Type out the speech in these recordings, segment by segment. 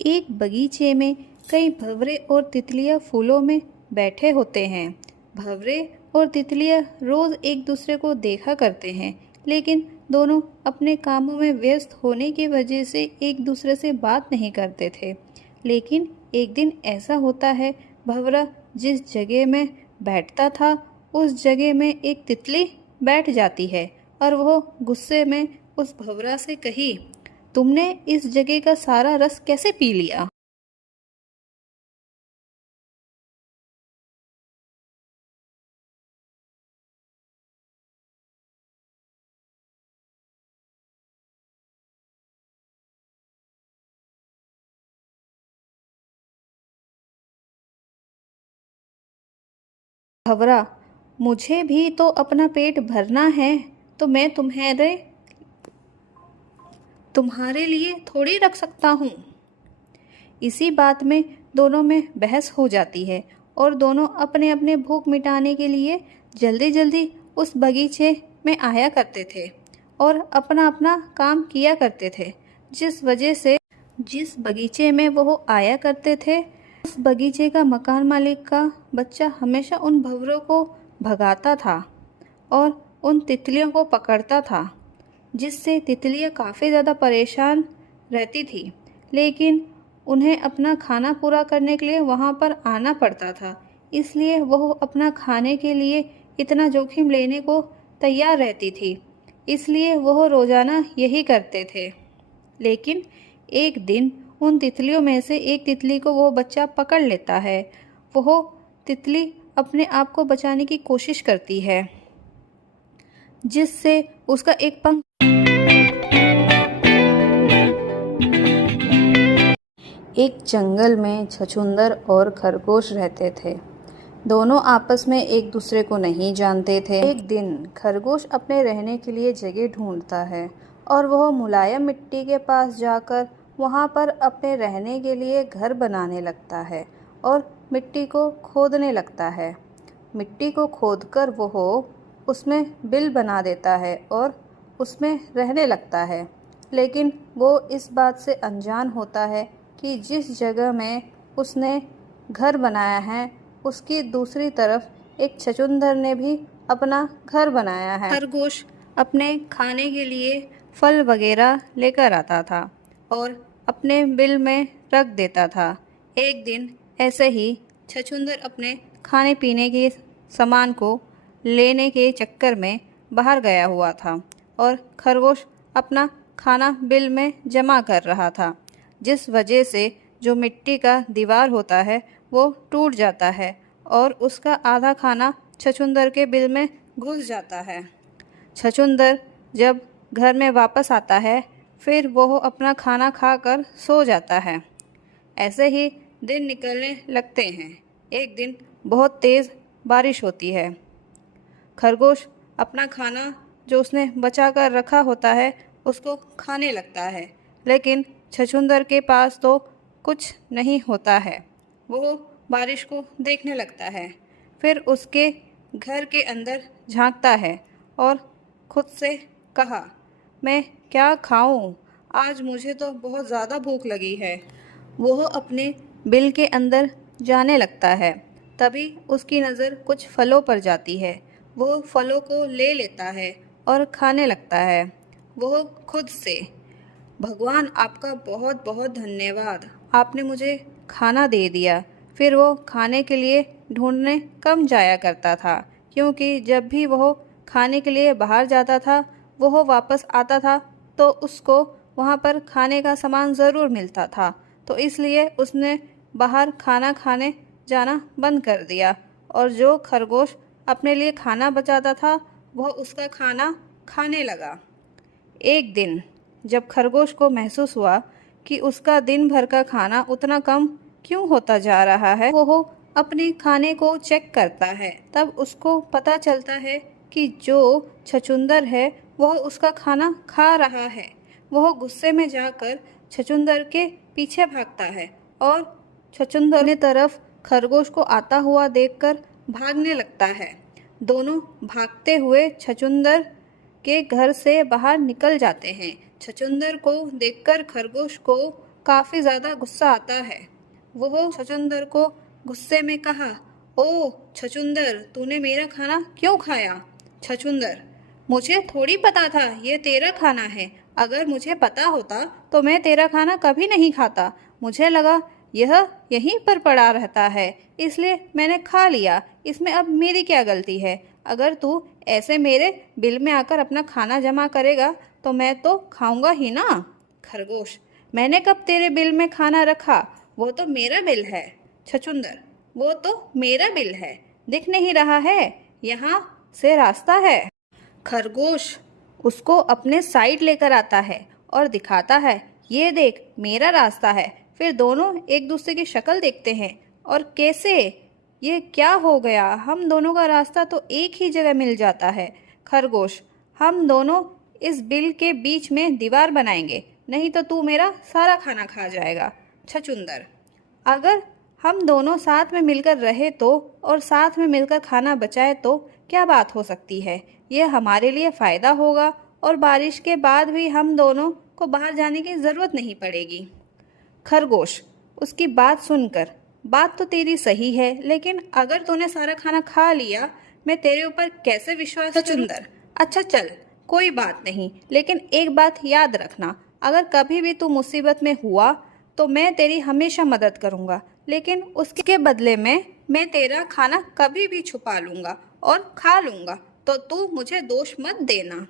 एक बगीचे में कई भंवरे और तितलियां फूलों में बैठे होते हैं। भंवरे और तितलियां रोज एक दूसरे को देखा करते हैं, लेकिन दोनों अपने कामों में व्यस्त होने की वजह से एक दूसरे से बात नहीं करते थे। लेकिन एक दिन ऐसा होता है, भंवरा जिस जगह में बैठता था उस जगह में एक तितली बैठ जाती है और वह गुस्से में उस भंवरा से कही, तुमने इस जगह का सारा रस कैसे पी लिया? भंवरा, मुझे भी तो अपना पेट भरना है, तो मैं तुम्हारे लिए थोड़ी रख सकता हूँ। इसी बात में दोनों में बहस हो जाती है और दोनों अपने अपने भूख मिटाने के लिए जल्दी जल्दी उस बगीचे में आया करते थे और अपना अपना काम किया करते थे। जिस वजह से जिस बगीचे में वो आया करते थे, उस बगीचे का मकान मालिक का बच्चा हमेशा उन भंवरों को भगाता था और उन तितलियों को पकड़ता था, जिससे तितलियाँ काफ़ी ज़्यादा परेशान रहती थी। लेकिन उन्हें अपना खाना पूरा करने के लिए वहाँ पर आना पड़ता था, इसलिए वह अपना खाने के लिए इतना जोखिम लेने को तैयार रहती थी। इसलिए वह रोज़ाना यही करते थे। लेकिन एक दिन उन तितलियों में से एक तितली को वो बच्चा पकड़ लेता है। वह तितली अपने आप को बचाने की कोशिश करती है, जिससे उसका एक पंख एक जंगल में छछूंदर और खरगोश रहते थे। दोनों आपस में एक दूसरे को नहीं जानते थे। एक दिन खरगोश अपने रहने के लिए जगह ढूंढता है और वह मुलायम मिट्टी के पास जाकर वहाँ पर अपने रहने के लिए घर बनाने लगता है और मिट्टी को खोदने लगता है। मिट्टी को खोदकर वह उसमें बिल बना देता है और उसमें रहने लगता है। लेकिन वो इस बात से अनजान होता है कि जिस जगह में उसने घर बनाया है उसकी दूसरी तरफ एक छछूंदर ने भी अपना घर बनाया है। खरगोश अपने खाने के लिए फल वगैरह लेकर आता था और अपने बिल में रख देता था। एक दिन ऐसे ही छछूंदर अपने खाने पीने के सामान को लेने के चक्कर में बाहर गया हुआ था और खरगोश अपना खाना बिल में जमा कर रहा था, जिस वजह से जो मिट्टी का दीवार होता है वो टूट जाता है और उसका आधा खाना छछूंदर के बिल में घुस जाता है। छछूंदर जब घर में वापस आता है, फिर वो अपना खाना खाकर सो जाता है। ऐसे ही दिन निकलने लगते हैं। एक दिन बहुत तेज़ बारिश होती है। खरगोश अपना खाना जो उसने बचा कर रखा होता है उसको खाने लगता है, लेकिन छछूंदर के पास तो कुछ नहीं होता है। वो बारिश को देखने लगता है, फिर उसके घर के अंदर झांकता है और खुद से कहा, मैं क्या खाऊं? आज मुझे तो बहुत ज़्यादा भूख लगी है। वह अपने बिल के अंदर जाने लगता है। तभी उसकी नज़र कुछ फलों पर जाती है। वो फलों को ले लेता है और खाने लगता है। वो खुद से, भगवान आपका बहुत बहुत धन्यवाद, आपने मुझे खाना दे दिया। फिर वो खाने के लिए ढूंढने कम जाया करता था, क्योंकि जब भी वो खाने के लिए बाहर जाता था वो वापस आता था तो उसको वहाँ पर खाने का सामान ज़रूर मिलता था। तो इसलिए उसने बाहर खाना खाने जाना बंद कर दिया और जो खरगोश अपने लिए खाना बचाता था वह उसका खाना खाने लगा। एक दिन जब खरगोश को महसूस हुआ कि उसका दिन भर का खाना उतना कम क्यों होता जा रहा है, वो अपने खाने को चेक करता है। तब उसको पता चलता है कि जो छछूंदर है वह उसका खाना खा रहा है। वह गुस्से में जाकर छछूंदर के पीछे भागता है और छछूंदर की तरफ खरगोश को आता हुआ देखकर भागने लगता है। दोनों भागते हुए छछूंदर के घर से बाहर निकल जाते हैं। छछूंदर को देखकर खरगोश को काफ़ी ज़्यादा गुस्सा आता है। वो छछूंदर को गुस्से में कहा, ओ छछूंदर, तूने मेरा खाना क्यों खाया? छछूंदर, मुझे थोड़ी पता था ये तेरा खाना है। अगर मुझे पता होता तो मैं तेरा खाना कभी नहीं खाता। मुझे लगा यह यहीं पर पड़ा रहता है, इसलिए मैंने खा लिया। इसमें अब मेरी क्या गलती है? अगर तू ऐसे मेरे बिल में आकर अपना खाना जमा करेगा तो मैं तो खाऊंगा ही ना। खरगोश, मैंने कब तेरे बिल में खाना रखा? वो तो मेरा बिल है। छछूंदर, वो तो मेरा बिल है, दिख नहीं रहा है? यहाँ से रास्ता है। खरगोश उसको अपने साइड लेकर आता है और दिखाता है, ये देख मेरा रास्ता है। फिर दोनों एक दूसरे की शक्ल देखते हैं और कैसे, ये क्या हो गया? हम दोनों का रास्ता तो एक ही जगह मिल जाता है। खरगोश, हम दोनों इस बिल के बीच में दीवार बनाएंगे, नहीं तो तू मेरा सारा खाना खा जाएगा। छछूंदर, अगर हम दोनों साथ में मिलकर रहे तो, और साथ में मिलकर खाना बचाए तो क्या बात हो सकती है? यह हमारे लिए फ़ायदा होगा और बारिश के बाद भी हम दोनों को बाहर जाने की ज़रूरत नहीं पड़ेगी। खरगोश उसकी बात सुनकर, बात तो तेरी सही है, लेकिन अगर तूने सारा खाना खा लिया, मैं तेरे ऊपर कैसे विश्वास करूं? छछूंदर, अच्छा चल, कोई बात नहीं, लेकिन एक बात याद रखना, अगर कभी भी तू मुसीबत में हुआ तो मैं तेरी हमेशा मदद करूंगा, लेकिन उसके बदले में मैं तेरा खाना कभी भी छुपा लूंगा और खा लूंगा, तो तू मुझे दोष मत देना।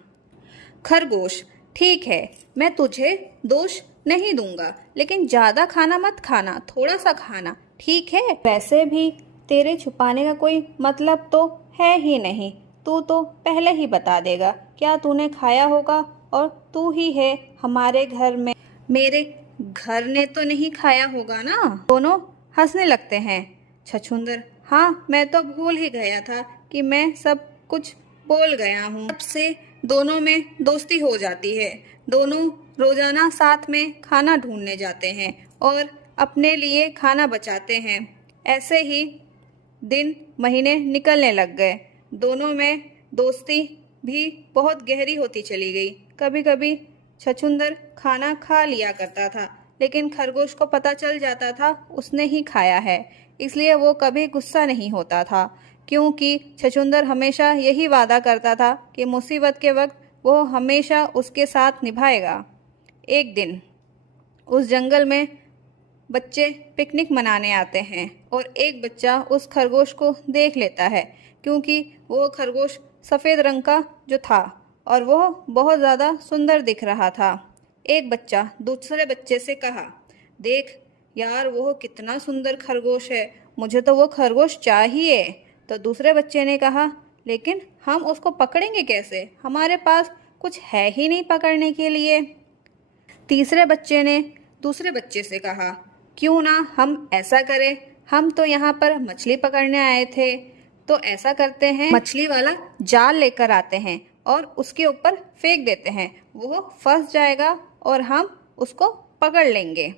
खरगोश, ठीक है, मैं तुझे दोष नहीं दूंगा, लेकिन ज़्यादा खाना मत खाना, थोड़ा सा खाना, ठीक है? वैसे भी तेरे छुपाने का कोई मतलब तो है ही नहीं, तू तो पहले ही बता देगा क्या तूने खाया होगा, और तू ही है हमारे घर में। मेरे घर ने तो नहीं खाया होगा ना? दोनों हंसने लगते हैं। छछूंदर, हाँ, मैं तो भूल ही गया था कि मैं सब कुछ बोल गया हूँ। तब से दोनों में दोस्ती हो जाती है। दोनों रोजाना साथ में खाना ढूंढने जाते हैं और अपने लिए खाना बचाते हैं। ऐसे ही दिन महीने निकलने लग गए। दोनों में दोस्ती भी बहुत गहरी होती चली गई। कभी कभी छछूंदर खाना खा लिया करता था, लेकिन खरगोश को पता चल जाता था उसने ही खाया है, इसलिए वो कभी गुस्सा नहीं होता था, क्योंकि छछूंदर हमेशा यही वादा करता था कि मुसीबत के वक्त वो हमेशा उसके साथ निभाएगा। एक दिन उस जंगल में बच्चे पिकनिक मनाने आते हैं और एक बच्चा उस खरगोश को देख लेता है, क्योंकि वो खरगोश सफ़ेद रंग का जो था और वो बहुत ज़्यादा सुंदर दिख रहा था। एक बच्चा दूसरे बच्चे से कहा, देख यार, वो कितना सुंदर खरगोश है, मुझे तो वो खरगोश चाहिए। तो दूसरे बच्चे ने कहा, लेकिन हम उसको पकड़ेंगे कैसे? हमारे पास कुछ है ही नहीं पकड़ने के लिए। तीसरे बच्चे ने दूसरे बच्चे से कहा, क्यों ना हम ऐसा करें, हम तो यहाँ पर मछली पकड़ने आए थे, तो ऐसा करते हैं, मछली वाला जाल लेकर आते हैं और उसके ऊपर फेंक देते हैं, वो फंस जाएगा और हम उसको पकड़ लेंगे।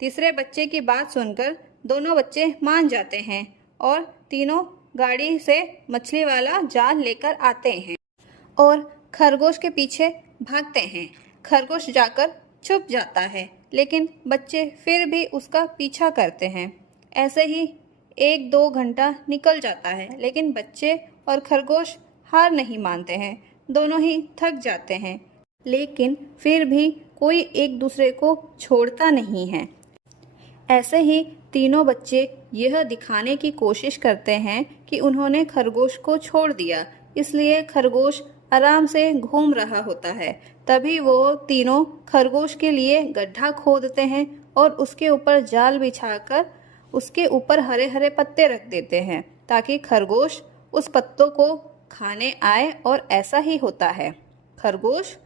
तीसरे बच्चे की बात सुनकर दोनों बच्चे मान जाते हैं और तीनों गाड़ी से मछली वाला जाल लेकर आते हैं और खरगोश के पीछे भागते हैं। खरगोश जाकर छुप जाता है, लेकिन बच्चे फिर भी उसका पीछा करते हैं। ऐसे ही 1-2 घंटा निकल जाता है, लेकिन बच्चे और खरगोश हार नहीं मानते हैं, दोनों ही थक जाते हैं, लेकिन फिर भी कोई एक दूसरे को छोड़ता नहीं है। ऐसे ही तीनों बच्चे यह दिखाने की कोशिश करते हैं कि उन्होंने खरगोश को छोड़ दिया, इसलिए खरगोश आराम से घूम रहा होता है। तभी वो तीनों खरगोश के लिए गड्ढा खोदते हैं और उसके ऊपर जाल बिछाकर उसके ऊपर हरे हरे पत्ते रख देते हैं, ताकि खरगोश उस पत्तों को खाने आए। और ऐसा ही होता है, खरगोश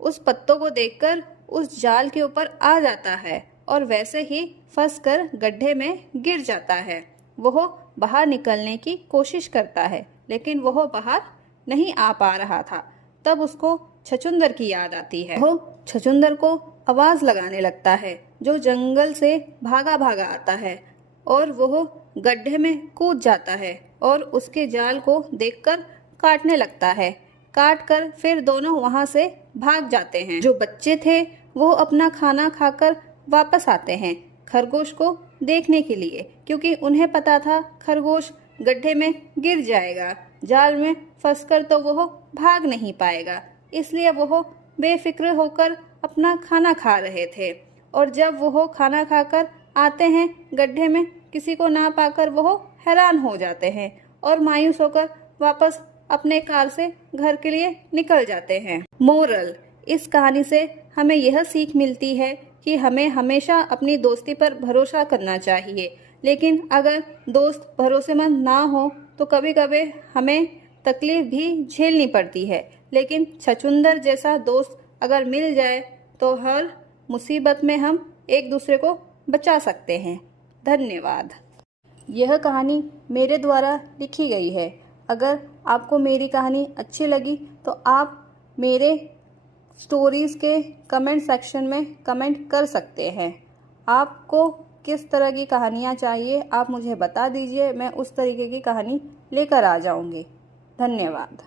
उस पत्तों को देखकर उस जाल के ऊपर आ जाता है और वैसे ही फंसकर गड्ढे में गिर जाता है। वह बाहर निकलने की कोशिश करता है, लेकिन वह बाहर नहीं आ पा रहा था। तब उसको छछूंदर की याद आती है। वो छछूंदर को आवाज लगाने लगता है, जो जंगल से भागा भागा आता है, और वह गड्ढे में कूद जाता है और उसके जाल को देखकर काटने लगता है। काट कर फिर दोनों वहां से भाग जाते हैं। जो बच्चे थे वो अपना खाना खाकर वापस आते हैं खरगोश को देखने के लिए, क्योंकि उन्हें पता था खरगोश गड्ढे में गिर जाएगा, जाल में फंसकर तो वह भाग नहीं पाएगा। इसलिए वह बेफिक्र होकर अपना खाना खा रहे थे। और जब वह खाना खाकर आते हैं गड्ढे में किसी को ना पाकर वह हैरान हो जाते हैं और मायूस होकर वापस अपने कार से घर के लिए निकल जाते हैं। मोरल, इस कहानी से हमें यह सीख मिलती है कि हमें हमेशा अपनी दोस्ती पर भरोसा करना चाहिए, लेकिन अगर दोस्त भरोसेमंद ना हो तो कभी कभी हमें तकलीफ भी झेलनी पड़ती है। लेकिन छछूंदर जैसा दोस्त अगर मिल जाए तो हर मुसीबत में हम एक दूसरे को बचा सकते हैं। धन्यवाद। यह कहानी मेरे द्वारा लिखी गई है। अगर आपको मेरी कहानी अच्छी लगी तो आप मेरे स्टोरीज़ के कमेंट सेक्शन में कमेंट कर सकते हैं। आपको किस तरह की कहानियाँ चाहिए आप मुझे बता दीजिए, मैं उस तरीके की कहानी लेकर आ जाऊँगी। धन्यवाद।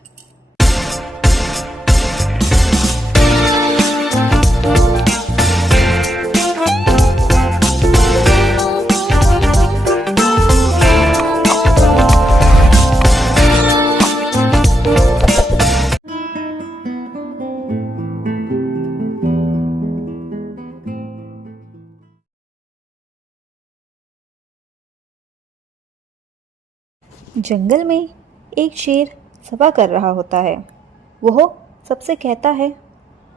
जंगल में एक शेर सभा कर रहा होता है। वह सबसे कहता है,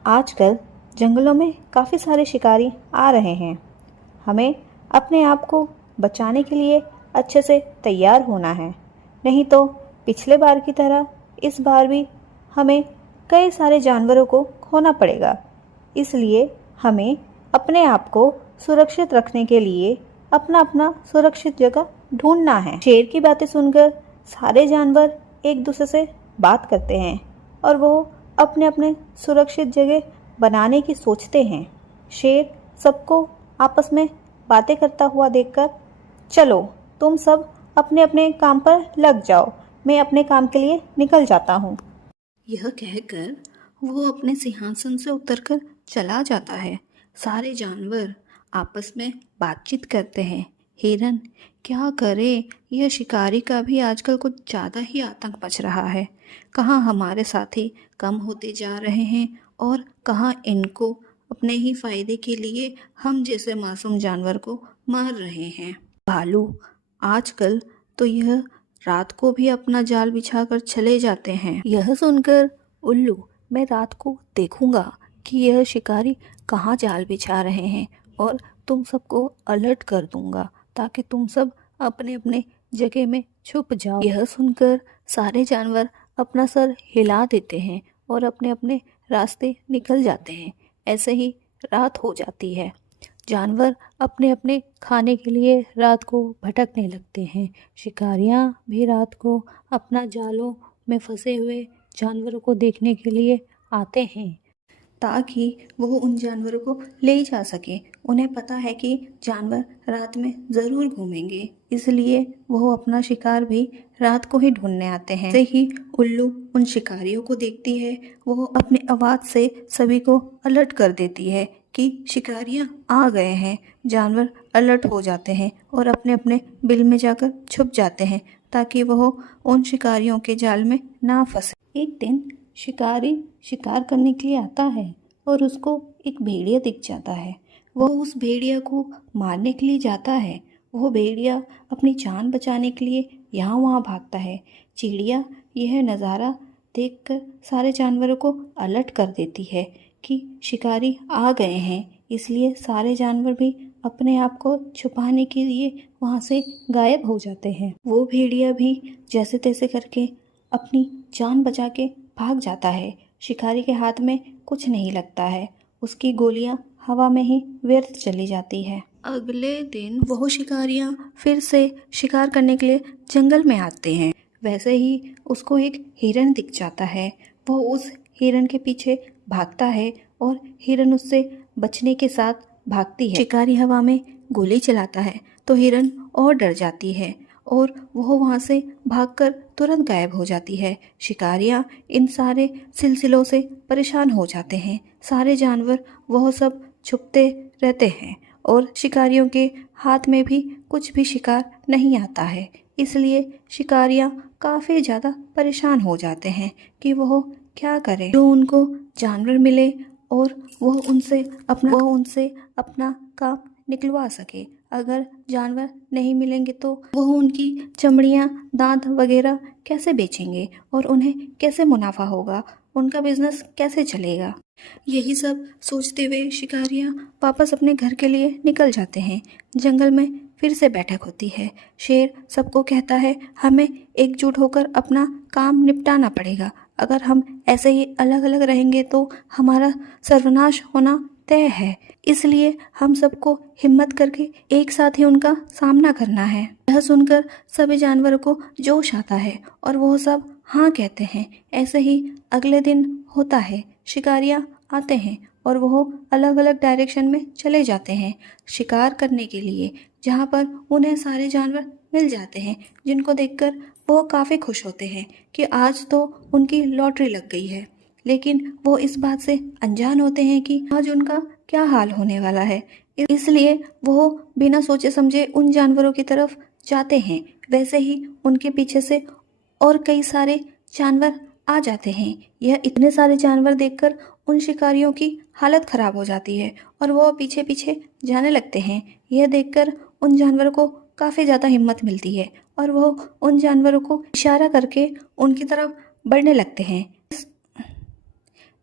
आजकल जंगलों में काफ़ी सारे शिकारी आ रहे हैं। हमें अपने आप को बचाने के लिए अच्छे से तैयार होना है, नहीं तो पिछले बार की तरह इस बार भी हमें कई सारे जानवरों को खोना पड़ेगा। इसलिए हमें अपने आप को सुरक्षित रखने के लिए अपना अपना सुरक्षित जगह ढूंढना है। शेर की बातें सुनकर सारे जानवर एक दूसरे से बात करते हैं और वो अपने अपने सुरक्षित जगह बनाने की सोचते हैं। शेर सबको आपस में बातें करता हुआ देखकर, चलो तुम सब अपने अपने काम पर लग जाओ, मैं अपने काम के लिए निकल जाता हूँ। यह कहकर वो अपने सिंहासन से उतरकर चला जाता है। सारे जानवर आपस में बातचीत करते हैं। हिरन, क्या करे, यह शिकारी का भी आजकल कुछ ज़्यादा ही आतंक मच रहा है। कहाँ हमारे साथी कम होते जा रहे हैं और कहाँ इनको अपने ही फायदे के लिए हम जैसे मासूम जानवर को मार रहे हैं। भालू, आजकल तो यह रात को भी अपना जाल बिछाकर चले जाते हैं। यह सुनकर उल्लू, मैं रात को देखूंगा कि यह शिकारी कहाँ जाल बिछा रहे हैं और तुम सबको अलर्ट कर दूंगा ताकि तुम सब अपने अपने जगह में छुप जाओ। यह सुनकर सारे जानवर अपना सर हिला देते हैं और अपने अपने रास्ते निकल जाते हैं। ऐसे ही रात हो जाती है। जानवर अपने अपने खाने के लिए रात को भटकने लगते हैं। शिकारियां भी रात को अपना जालों में फंसे हुए जानवरों को देखने के लिए आते हैं ताकि वो उन जानवरों को ले जा सके। उन्हें पता है कि जानवर रात में ज़रूर घूमेंगे, इसलिए वो अपना शिकार भी रात को ही ढूंढने आते हैं। जैसे ही उल्लू उन शिकारियों को देखती है, वो अपनी आवाज़ से सभी को अलर्ट कर देती है कि शिकारियाँ आ गए हैं। जानवर अलर्ट हो जाते हैं और अपने अपने बिल में जाकर छुप जाते हैं ताकि वह उन शिकारियों के जाल में ना फंसे। एक दिन शिकारी शिकार करने के लिए आता है और उसको एक भेड़िया दिख जाता है। वह उस भेड़िया को मारने के लिए जाता है। वो भेड़िया अपनी जान बचाने के लिए यहाँ वहाँ भागता है। चिड़िया यह नज़ारा देखकर सारे जानवरों को अलर्ट कर देती है कि शिकारी आ गए हैं, इसलिए सारे जानवर भी अपने आप को छुपाने के लिए वहाँ से गायब हो जाते हैं। वो भेड़िया भी जैसे तैसे करके अपनी जान बचा के भाग जाता है। शिकारी के हाथ में कुछ नहीं लगता है, उसकी गोलियां हवा में ही व्यर्थ चली जाती है। अगले दिन वह शिकारियां फिर से शिकार करने के लिए जंगल में आते हैं। वैसे ही उसको एक हिरन दिख जाता है। वो उस हिरन के पीछे भागता है और हिरन उससे बचने के साथ भागती है। शिकारी हवा में गोली चलाता है तो हिरन और डर जाती है और वह वहाँ से भागकर तुरंत गायब हो जाती है। शिकारियाँ इन सारे सिलसिलों से परेशान हो जाते हैं। सारे जानवर वह सब छुपते रहते हैं और शिकारियों के हाथ में भी कुछ भी शिकार नहीं आता है। इसलिए शिकारियाँ काफ़ी ज़्यादा परेशान हो जाते हैं कि वह क्या करें, जो उनको जानवर मिले और वह उनसे अपना काम निकलवा सके। अगर जानवर नहीं मिलेंगे तो वह उनकी चमड़ियाँ, दांत वगैरह कैसे बेचेंगे और उन्हें कैसे मुनाफा होगा, उनका बिजनेस कैसे चलेगा। यही सब सोचते हुए शिकारियाँ वापस अपने घर के लिए निकल जाते हैं। जंगल में फिर से बैठक होती है। शेर सबको कहता है, हमें एकजुट होकर अपना काम निपटाना पड़ेगा। अगर हम ऐसे ही अलग अलग रहेंगे तो हमारा सर्वनाश होना तय है। इसलिए हम सबको हिम्मत करके एक साथ ही उनका सामना करना है। यह सुनकर सभी जानवरों को जोश आता है और वो सब हाँ कहते हैं। ऐसे ही अगले दिन होता है। शिकारियाँ आते हैं और वो अलग अलग डायरेक्शन में चले जाते हैं शिकार करने के लिए, जहाँ पर उन्हें सारे जानवर मिल जाते हैं, जिनको देखकर वो काफ़ी खुश होते हैं कि आज तो उनकी लॉटरी लग गई है। लेकिन वो इस बात से अनजान होते हैं कि आज उनका क्या हाल होने वाला है। इसलिए वो बिना सोचे समझे उन जानवरों की तरफ जाते हैं। वैसे ही उनके पीछे से और कई सारे जानवर आ जाते हैं। यह इतने सारे जानवर देखकर उन शिकारियों की हालत खराब हो जाती है और वो पीछे पीछे जाने लगते हैं। यह देखकर उन जानवरों को काफ़ी ज़्यादा हिम्मत मिलती है और वो उन जानवरों को इशारा करके उनकी तरफ बढ़ने लगते हैं।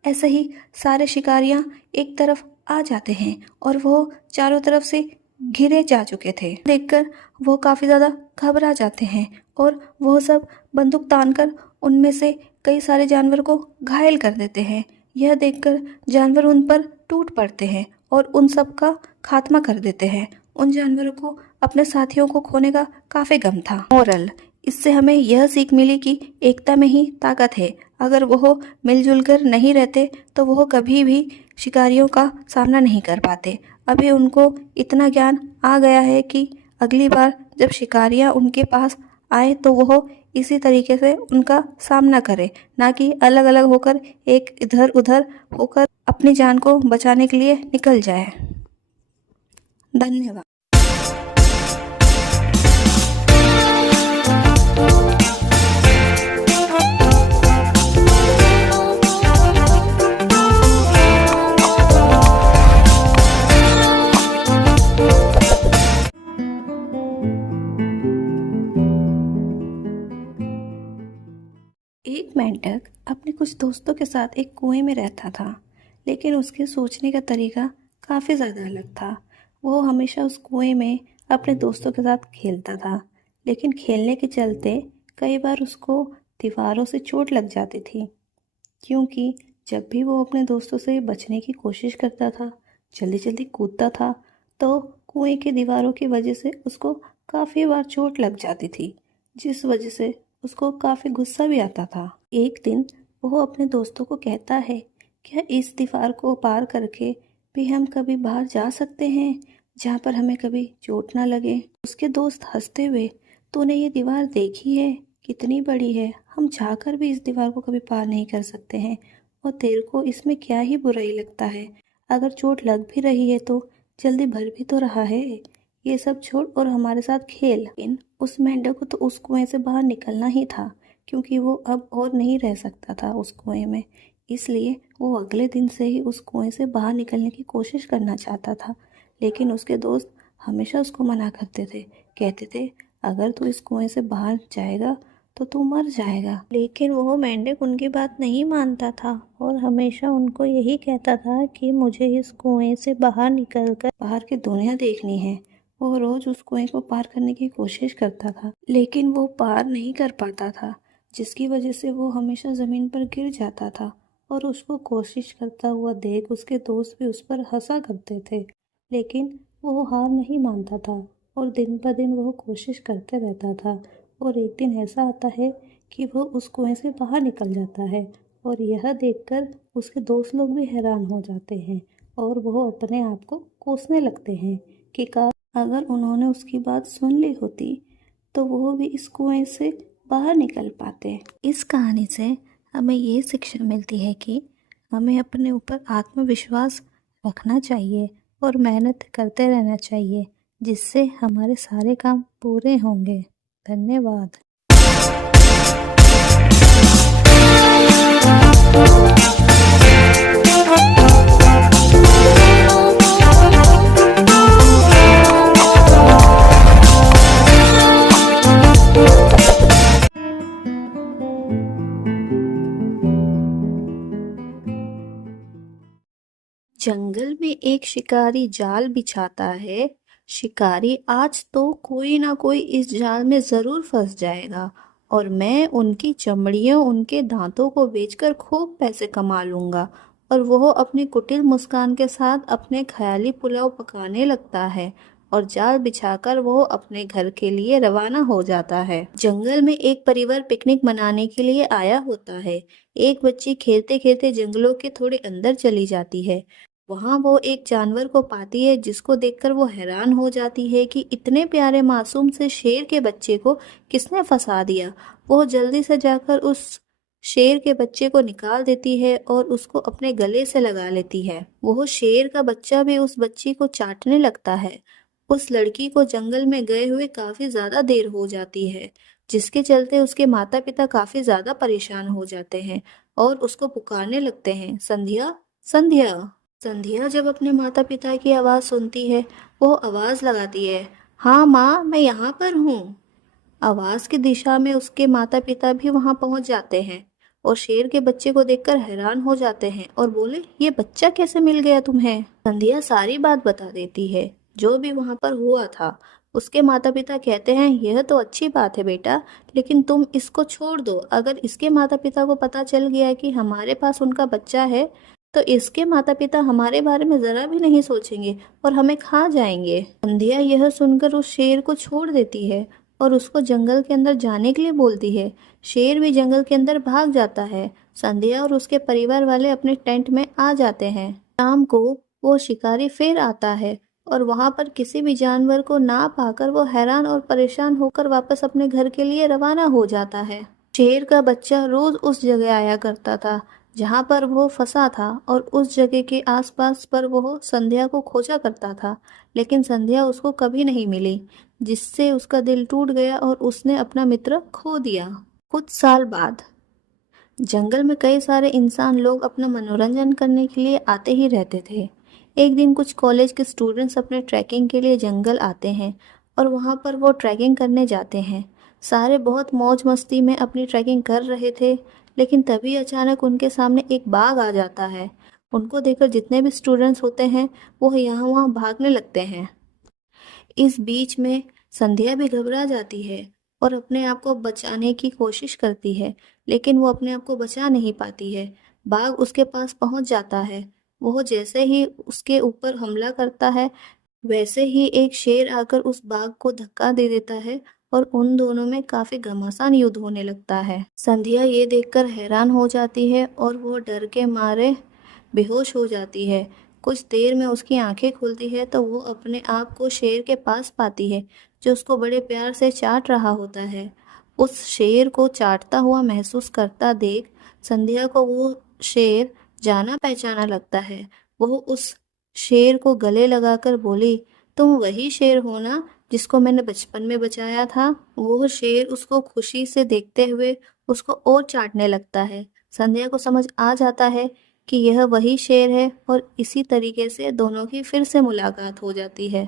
ऐसे ही सारे शिकारियाँ एक तरफ आ जाते हैं और वो चारों तरफ से घिरे जा चुके थे। देखकर वो काफ़ी ज़्यादा घबरा जाते हैं और वो सब बंदूक तानकर उनमें से कई सारे जानवर को घायल कर देते हैं। यह देखकर जानवर उन पर टूट पड़ते हैं और उन सब का खात्मा कर देते हैं। उन जानवरों को अपने साथियों को खोने का काफ़ी गम था। मोरल, इससे हमें यह सीख मिली कि एकता में ही ताकत है। अगर वो मिलजुल कर नहीं रहते तो वो कभी भी शिकारियों का सामना नहीं कर पाते। अभी उनको इतना ज्ञान आ गया है कि अगली बार जब शिकारियाँ उनके पास आए तो वो इसी तरीके से उनका सामना करे, ना कि अलग अलग होकर एक इधर उधर होकर अपनी जान को बचाने के लिए निकल जाए। धन्यवाद। एक मेंढक अपने कुछ दोस्तों के साथ एक कुएं में रहता था, लेकिन उसके सोचने का तरीका काफ़ी ज़्यादा अलग था। वो हमेशा उस कुएं में अपने दोस्तों के साथ खेलता था, लेकिन खेलने के चलते कई बार उसको दीवारों से चोट लग जाती थी, क्योंकि जब भी वो अपने दोस्तों से बचने की कोशिश करता था, जल्दी जल्दी कूदता था, तो कुएं की दीवारों की वजह से उसको काफ़ी बार चोट लग जाती थी, जिस वजह से उसको काफ़ी गुस्सा भी आता था। एक दिन वो अपने दोस्तों को कहता है, क्या इस दीवार को पार करके भी हम कभी बाहर जा सकते हैं, जहाँ पर हमें कभी चोट ना लगे। उसके दोस्त हंसते हुए, तूने ये दीवार देखी है, कितनी बड़ी है, हम जाकर भी इस दीवार को कभी पार नहीं कर सकते हैं, और तेरे को इसमें क्या ही बुराई लगता है। अगर चोट लग भी रही है तो जल्दी भर भी तो रहा है। ये सब छोड़ और हमारे साथ खेल। लेकिन उस मेंढक को तो उस कुएं से बाहर निकलना ही था, क्योंकि वो अब और नहीं रह सकता था उस कुएं में। इसलिए वो अगले दिन से ही उस कुएं से बाहर निकलने की कोशिश करना चाहता था, लेकिन उसके दोस्त हमेशा उसको मना करते थे। कहते थे, अगर तू इस कुएं से बाहर जाएगा तो तू मर जाएगा। लेकिन वो मेंढक उनकी बात नहीं मानता था और हमेशा उनको यही कहता था कि मुझे इस कुएं से बाहर निकलकर बाहर की दुनिया देखनी है। वो रोज उस कुएं को पार करने की कोशिश करता था, लेकिन वो पार नहीं कर पाता था, जिसकी वजह से वो हमेशा ज़मीन पर गिर जाता था। और उसको कोशिश करता हुआ देख उसके दोस्त भी उस पर हंसा करते थे, लेकिन वो हार नहीं मानता था और दिन ब दिन वो कोशिश करते रहता था। और एक दिन ऐसा आता है कि वो उस कुएं से बाहर निकल जाता है, और यह देखकर उसके दोस्त लोग भी हैरान हो जाते हैं और वो अपने आप को कोसने लगते हैं कि अगर उन्होंने उसकी बात सुन ली होती तो वो भी इस कुएं से बाहर निकल पाते। इस कहानी से हमें ये शिक्षा मिलती है कि हमें अपने ऊपर आत्मविश्वास रखना चाहिए और मेहनत करते रहना चाहिए, जिससे हमारे सारे काम पूरे होंगे। धन्यवाद। जंगल में एक शिकारी जाल बिछाता है। शिकारी, आज तो कोई ना कोई इस जाल में जरूर फंस जाएगा और मैं उनकी चमड़ियों, उनके दांतों को बेचकर खूब पैसे कमा लूंगा। और वह अपनी कुटिल मुस्कान के साथ अपने ख्याली पुलाव पकाने लगता है और जाल बिछाकर वो अपने घर के लिए रवाना हो जाता है। जंगल में एक परिवार पिकनिक मनाने के लिए आया होता है। एक बच्ची खेलते खेलते जंगलों के थोड़े अंदर चली जाती है। वहां वो एक जानवर को पाती है, जिसको देखकर वो हैरान हो जाती है कि इतने प्यारे मासूम से शेर के बच्चे को किसने फंसा दिया। वो जल्दी से जाकर उस शेर के बच्चे को निकाल देती है और उसको अपने गले से लगा लेती है। वो शेर का बच्चा भी उस बच्ची को चाटने लगता है। उस लड़की को जंगल में गए हुए काफी ज्यादा देर हो जाती है, जिसके चलते उसके माता पिता काफी ज्यादा परेशान हो जाते हैं और उसको पुकारने लगते हैं, संध्या, संध्या। संध्या जब अपने माता पिता की आवाज सुनती है, वो आवाज लगाती है, हाँ माँ, मैं यहाँ पर हूँ। आवाज की दिशा में उसके माता पिता भी वहां पहुंच जाते हैं और शेर के बच्चे को देखकर हैरान हो जाते हैं और बोले, ये बच्चा कैसे मिल गया तुम्हें? संध्या सारी बात बता देती है, जो भी वहां पर हुआ था। उसके माता पिता कहते हैं, यह तो अच्छी बात है बेटा, लेकिन तुम इसको छोड़ दो। अगर इसके माता पिता को पता चल गया कि हमारे पास उनका बच्चा है, तो इसके माता पिता हमारे बारे में जरा भी नहीं सोचेंगे और हमें खा जाएंगे। संध्या यह सुनकर उस शेर को छोड़ देती है और उसको जंगल के अंदर जाने के लिए बोलती है। शेर भी जंगल के अंदर भाग जाता है। संध्या और उसके परिवार वाले अपने टेंट में आ जाते हैं। शाम को वो शिकारी फिर आता है और वहां पर किसी भी जानवर को ना पाकर वो हैरान और परेशान होकर वापस अपने घर के लिए रवाना हो जाता है। शेर का बच्चा रोज उस जगह आया करता था जहां पर वो फंसा था और उस जगह के आसपास पर वो संध्या को खोजा करता था, लेकिन संध्या उसको कभी नहीं मिली, जिससे उसका दिल टूट गया और उसने अपना मित्र खो दिया। कुछ साल बाद जंगल में कई सारे इंसान लोग अपना मनोरंजन करने के लिए आते ही रहते थे। एक दिन कुछ कॉलेज के स्टूडेंट्स अपने ट्रैकिंग के लिए जंगल आते हैं और वहाँ पर वो ट्रैकिंग करने जाते हैं। सारे बहुत मौज मस्ती में अपनी ट्रैकिंग कर रहे थे, लेकिन तभी अचानक उनके सामने एक बाघ आ जाता है। उनको देखकर जितने भी स्टूडेंट्स होते हैं वो यहाँ वहाँ भागने लगते हैं। इस बीच में संध्या भी घबरा जाती है और अपने आप को बचाने की कोशिश करती है, लेकिन वो अपने आप को बचा नहीं पाती है। बाघ उसके पास पहुंच जाता है। वो जैसे ही उसके ऊपर हमला करता है, वैसे ही एक शेर आकर उस बाघ को धक्का दे देता है और उन दोनों में काफी घमासान युद्ध होने लगता है। संध्या ये देखकर हैरान हो जाती है और वो डर के मारे बेहोश हो जाती है। कुछ देर में उसकी आंखें खुलती है तो वो अपने आप को शेर के पास पाती है, जो उसको बड़े प्यार से चाट रहा होता है। उस शेर को चाटता हुआ महसूस करता देख संध्या को वो शेर जाना पहचाना लगता है। वो उस शेर को गले लगाकर बोली, तुम वही शेर हो ना जिसको मैंने बचपन में बचाया था? वो शेर उसको खुशी से देखते हुए उसको और चाटने लगता है। संध्या को समझ आ जाता है कि यह वही शेर है और इसी तरीके से दोनों की फिर से मुलाकात हो जाती है।